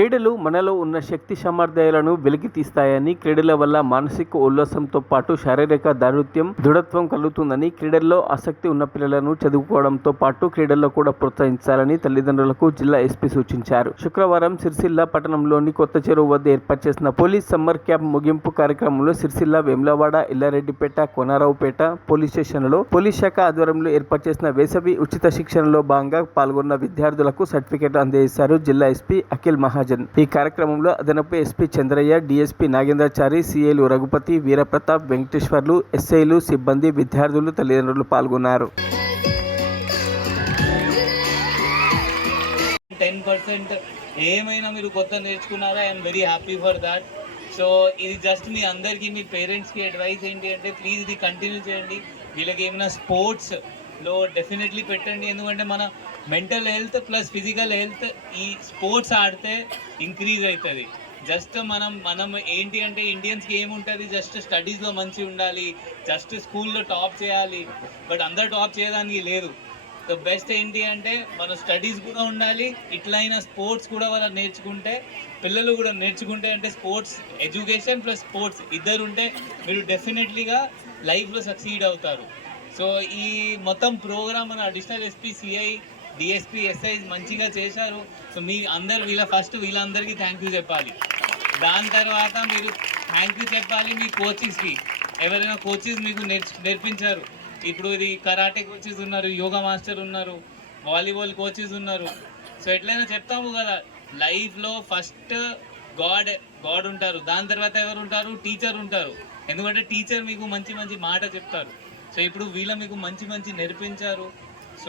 క్రీడలు మనలో ఉన్న శక్తి సామర్థ్యాలను వెలికి తీస్తాయని, క్రీడల వల్ల మానసిక ఉల్లాసంతో పాటు శారీరక దారుఢ్యం, దృఢత్వం కలుగుతుందని, క్రీడల్లో ఆసక్తి ఉన్న పిల్లలను చదువుకోవడంతో పాటు క్రీడల్లో కూడా ప్రోత్సహించాలని తల్లిదండ్రులకు జిల్లా ఎస్పీ సూచించారు. శుక్రవారం సిరిసిల్ల పట్టణంలోని కొత్త చెరువు వద్ద ఏర్పాటు చేసిన పోలీస్ సమ్మర్ క్యాంప్ ముగింపు కార్యక్రమంలో సిరిసిల్ల, వేములవాడ, ఎల్లారెడ్డిపేట, కోనరావుపేట పోలీస్ స్టేషన్లలో పోలీస్ శాఖ ఆధ్వర్యంలో ఏర్పాటు చేసిన వేసవి ఉచిత శిక్షణలో భాగంగా పాల్గొన్న విద్యార్థులకు సర్టిఫికెట్ అందజేశారు జిల్లా ఎస్పీ అఖిల్ మహాజన్. ఈ కార్యక్రమంలో అదనపు ఎస్పీ చంద్రయ్య, డిఎస్పీ నాగేంద్రాచారి, సిఐలు రఘుపతి, వీరప్రతాప్, వెంకటేశ్వర్లు, ఎస్ఐలు, సిబ్బంది, విద్యార్థులు, తల్లిదండ్రులు పాల్గొన్నారు. 10% ఏమైనా మీరు కొత్త నేర్చుకున్నారా? I'm very happy for that. So ఇది జస్ట్ మీ అందరికీ, మీ పేరెంట్స్కి అడ్వైస్ ఏంటి అంటే ప్లీజ్ ఇది కంటిన్యూ చేయండి. వీళ్ళకి ఏమైనా స్పోర్ట్స్లో డెఫినెట్లీ పెట్టండి. ఎందుకంటే మన mental health plus physical health ఈ స్పోర్ట్స్ ఆడితే ఇంక్రీజ్ అవుతుంది. జస్ట్ మనం ఏంటి అంటే ఇండియన్స్కి ఏముంటుంది, జస్ట్ స్టడీస్లో మంచిగా ఉండాలి, జస్ట్ స్కూల్లో టాప్ చేయాలి, బట్ అందరు టాప్ చేయడానికి లేదు. ద బెస్ట్ ఏంటి అంటే మన స్టడీస్ కూడా ఉండాలి, ఇట్లయినా స్పోర్ట్స్ కూడా వాళ్ళు నేర్చుకుంటే, పిల్లలు కూడా నేర్చుకుంటే, అంటే స్పోర్ట్స్ ఎడ్యుకేషన్ ప్లస్ స్పోర్ట్స్ ఇద్దరు ఉంటే మీరు డెఫినెట్లీగా లైఫ్లో సక్సీడ్ అవుతారు. సో ఈ మొత్తం ప్రోగ్రామ్ మన additional SP, CI, DSP, SI మంచిగా చేశారు. సో మీ వీళ్ళందరికీ థ్యాంక్ యూ చెప్పాలి. దాని తర్వాత మీరు థ్యాంక్ యూ చెప్పాలి మీ కోచెస్కి. ఎవరైనా కోచెస్ మీకు నేర్పించారు. ఇప్పుడు ఇది కరాటే కోచెస్ ఉన్నారు, యోగా మాస్టర్ ఉన్నారు, వాలీబాల్ కోచెస్ ఉన్నారు. సో ఎట్లయినా చెప్తాము కదా, లైఫ్లో ఫస్ట్ గాడ్ ఉంటారు, దాని తర్వాత ఎవరు ఉంటారు? టీచర్ ఉంటారు. ఎందుకంటే టీచర్ మీకు మంచి మంచి మాట చెప్తారు. సో ఇప్పుడు వీళ్ళ మీకు మంచి నేర్పించారు. సో